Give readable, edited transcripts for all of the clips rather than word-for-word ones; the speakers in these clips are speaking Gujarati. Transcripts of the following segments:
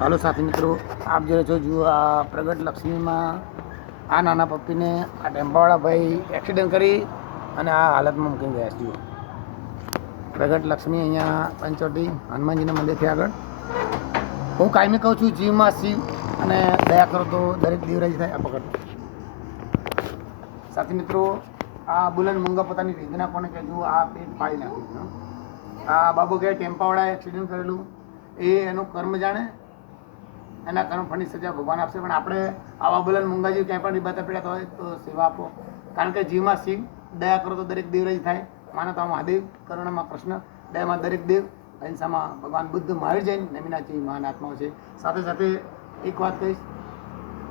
હાલો સાથી મિત્રો, આપ જોઈ છો જુઓ આ પ્રગટ લક્ષ્મીમાં આ નાના પપ્પીને આ ટેમ્પાવાળા ભાઈ એક્સિડન્ટ કરી અને આ હાલતમાં મૂકી ગયા છે. જુઓ પ્રગટ લક્ષ્મી અહીંયા પંચવટી હનુમાનજીના મંદિરથી આગળ. હું કાયમી કહું છું, જીવમાં શિવ અને દયા કરો તો દરેક દેવરાજ થાય. આ પકડ સાથી મિત્રો, આ બુલંદ મૂંગા પોતાની વેદના કોને કે જુઓ આ પેટ ફાડી નાખ્યું. આ બાબુ કે ટેમ્પાવાળાએ એક્સિડન્ટ કરેલું એ એનું કર્મ જાણે, એના કર્મફળની સજા ભગવાન આપશે. પણ આપણે આવા બુલંદ મૂંગાજી ક્યાંય પણ રીબાતા પીડાતા હોય તો સેવા આપો, કારણ કે જીવમાં શિવ, દયા કરો તો દરેક દેવરાજ થાય. માનવતામાં મહાદેવ, કરુણામાં કૃષ્ણ, દયામાં દરેક દેવ, અહિંસામાં ભગવાન બુદ્ધ, મહાવીર જૈન, નમીનાજી મહાન આત્માઓ છે. સાથે સાથે એક વાત કહીશ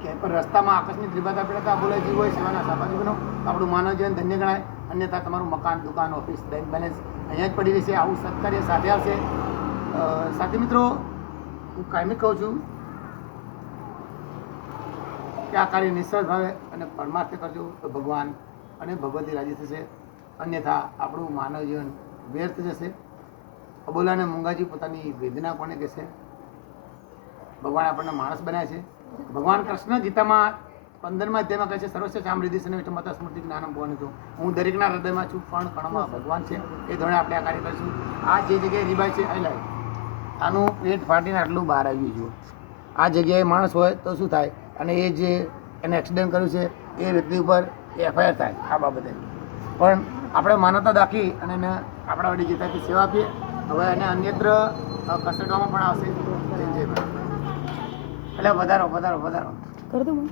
કે પણ રસ્તામાં આકસ્મિક રીબાતા પીડાતા બોલે જીવ હોય, સેવાના સહભાગી બનો, આપણું માનવ જીવન ધન્ય ગણાય. અન્યથા તમારું મકાન, દુકાન, ઓફિસ, બેંક બેલેન્સ અહીંયા જ પડી રહેશે. આવું સત્કાર્ય સાથે આવશે. સાથી મિત્રો, હું કાયમી કહું છું કે આ કાર્ય નિષ્ફળ ભાવે અને પરમાર્થે કરજો તો ભગવાન અને ભગવતી રાજી થશે. અન્યથા આપણું માનવ જીવન વ્યર્થ જશે. અબોલા અને મૂંગાજી પોતાની વેદના કોને કહેશે? ભગવાન આપણને માણસ બનાવે છે. ભગવાન કૃષ્ણ ગીતામાં 15મા અધ્યાયમાં કહે છે, સર્વસ્વ ચામૃદ્ધિ સ્મૃતિ જ્ઞાનમ ભવન હતું. હું દરેકના હૃદયમાં છું, પણ કણમાં ભગવાન છે. એ ધોરણે આપણે આ કાર્ય કરીશું. આ જે જગ્યાએ રીબાય છે અહીં લાય, આનું પેટ ફાટીને આટલું બહાર આવ્યું. જુઓ આ જગ્યાએ માણસ હોય તો શું થાય, અને એ જે એને એક્સિડન્ટ કર્યું છે એ વ્યક્તિ ઉપર એફઆઈઆર થાય આ બાબતે. પણ આપણે માનવતા દાખી અને એને આપણા વડી જીતાથી સેવા આપીએ. હવે એને અન્યત્ર ખસેડવામાં પણ આવશે. એટલે વધારો કરી દઉં.